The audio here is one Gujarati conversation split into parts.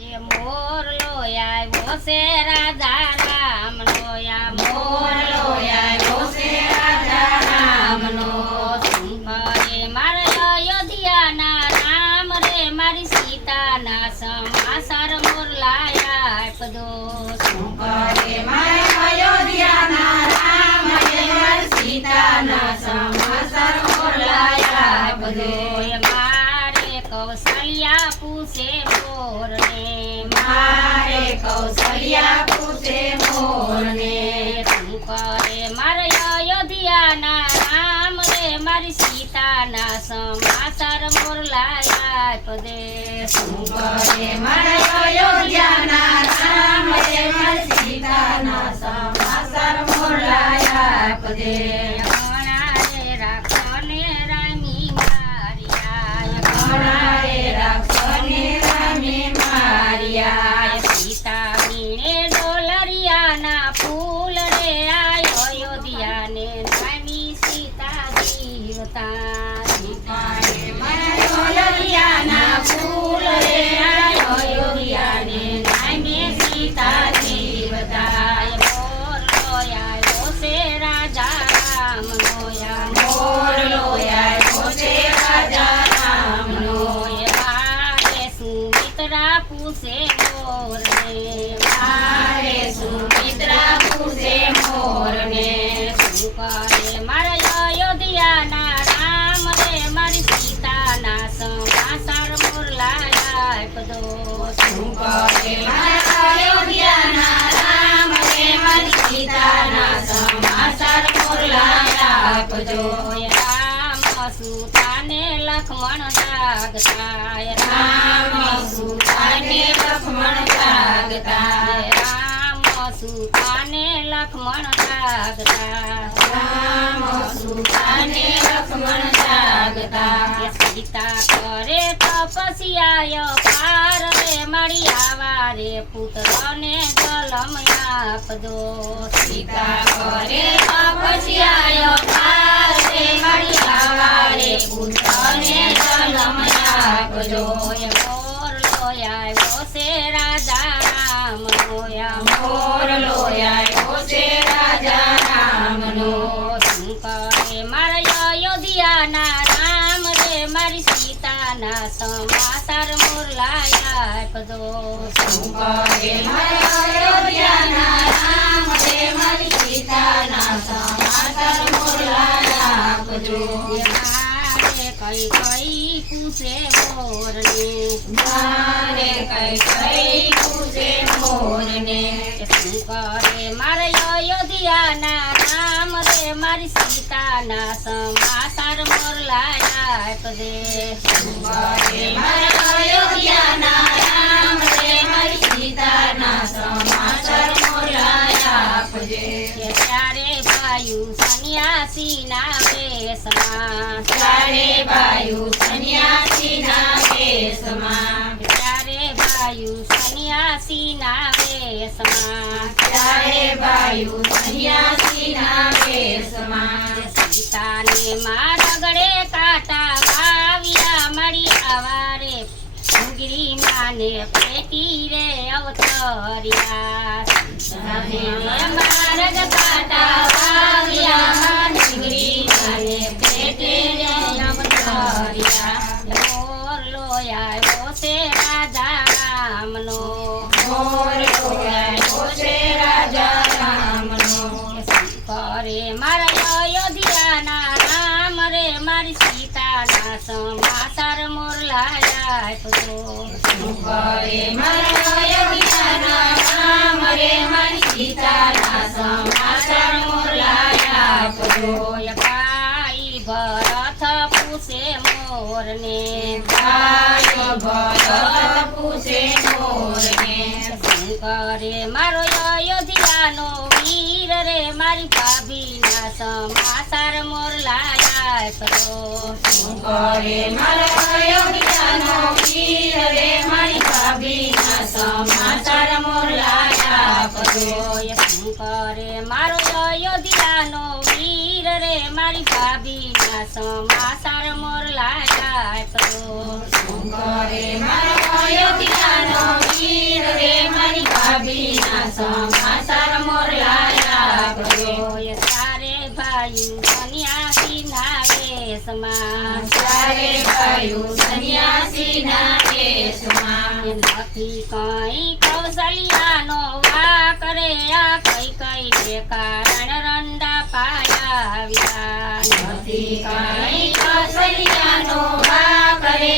એ મોરલો આવ્યો છે રાજા રામનો, યા મોરલો આવ્યો છે રાજા રામનો. શંકરે મારા અયોધ્યાના રામ રે મારી સીતાના સમાચાર મોરલાયા આપજો. શંકરે મારા અયોધ્યાના રામ રે મારી સીતાના સમાચાર મોરલાયા આપજો. મારે કૌશલ્યા પૂછે મોરને, મારે કૌશલ્યા પૂછે મોરને. શંકરે મારા અયોધ્યાના રામ રે મારી સીતાના સમાચાર મોરલાયા આપજે. શંકરે મારા અયોધ્યાના રામ રે મારી સીતાના સમાચાર મોરલાયા આપજે. ઘણા રે રાક્ષસને રામી માર્યા, ઘણા રે રાક્ષસને રામી માર્યા. સીતા મીણે ડોલરિયાના ફૂલ રે આયો અયોધ્યાને નામી સીતા જીવતા. શંકરે મારા અયોધ્યાના ફૂલ રે આયો અયોધ્યાને નામે સીતા જીવતા. મોરલો આવ્યો છે રાજા રામનો, યા મોરલો આવ્યો છે રાજા રામનો. મારે સુમિત્રા પૂછે મોરને, મારે સુમિત્રા પૂછે મોરને. શંકરે મારા અયોધ્યાના રામ રે મારી સીતાના સમાચાર મોરલાયા આપજો. શંકરે મારા અયોધ્યાના રામ રે મારી સીતાના સમાચાર મોરલાયા આપજો. રામ સુતાને લક્ષ્મણ જાગતા, રામ સુતાને લક્ષ્મણ જાગતા. રામ સુતાને લક્ષ્મણ જાગતા. રામ સુતાને લક્ષ્મણ જાગતા. સીતા કરે તપસ્યા પાર રે મારી આવા રે પુત્રને જલમ આપજો. સીતા કરે તપસ્યા પાર રે મારી આવા રે પુત્રને જન્મ આપજો. મોરલો આવ્યો છે રાજા રામનો, યા મોરલો આવ્યો છે રાજા રામનો. શંકરે મારા અયોધ્યાના રામ રે મારી સીતાના સમાચાર મોરલાયા આપજો. શંકરે મારા અયોધ્યાના રામ રે મારી સીતાના સમાચાર મોરલાયા આપજો. મારે કઈ કઈ પૂછે મોરને, મારે કઈ કઈ પૂછે મોરને. શંકરે મારા અયોધ્યાના રામ રે મારી સીતાના સમાચાર મોરલાયા આપજે. શંકરે મારા અયોધ્યાના રામ રે મારી સીતાના સમાચાર મોરલાયા આપજે. ત્યારે ભાયુ સન્યાસીના વેશમાં, ચારે બાયુ સંન્યાસીના વેશમાં. ત્યારે ભાયુ સન્યાસીના વેશમાં. ચારે બાયુ સંન્યાસીના વેશમાં. સીતાને મારગડે કાંટા વાવ્યા મળી આવારે ડુંગરી માને પેટી રે અવતર્યા. સામે માર્ગ કાંટા વાવ્યા ડીંગરી માને પેટે રે અવતર્યા. મોરલો આવ્યો છે રાજા રામનો, મોરલો આવ્યો છે રાજા રામનો. શંકરે મારા અયોધ્યાના રામ રે મારી સીતાના સમાચાર મોરલાયા આપજો. શંકરે મારા અયોધ્યાના રામ રે મારી સીતાના સમાચાર મોરલાયા આપજો. ભાઈ ભરત પૂછે મોરને, ભાઈ ભરત પૂછે મોરને. શંકરે મારો અયોધ્યાનો વીર રે મારી ભાભીના સમાચાર મોરલાયા આપજો. શંકરે મારા અયોધ્યાનો વીર રે મારી ભાભીના સમાચાર મોરલાયા આપજો. શંકરે મારો અયોધ્યાનો વીર રે મારી ભાભીના સમાચાર મોરલાયા આપજો. શંકરે મારા અયોધ્યાનો વીર વેશમાં ત્યારે ગયું સંન્યાસીના વેશમાં નથી કઈ કૌશલ્યાનો વાક રે આ કઈ કઈ કારણ રંડા પાડાવ્યા નથી કઈ કૌશલ્યાનો વાક રે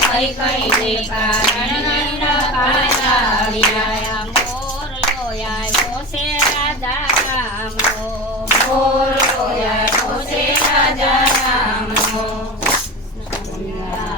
કઈ કઈ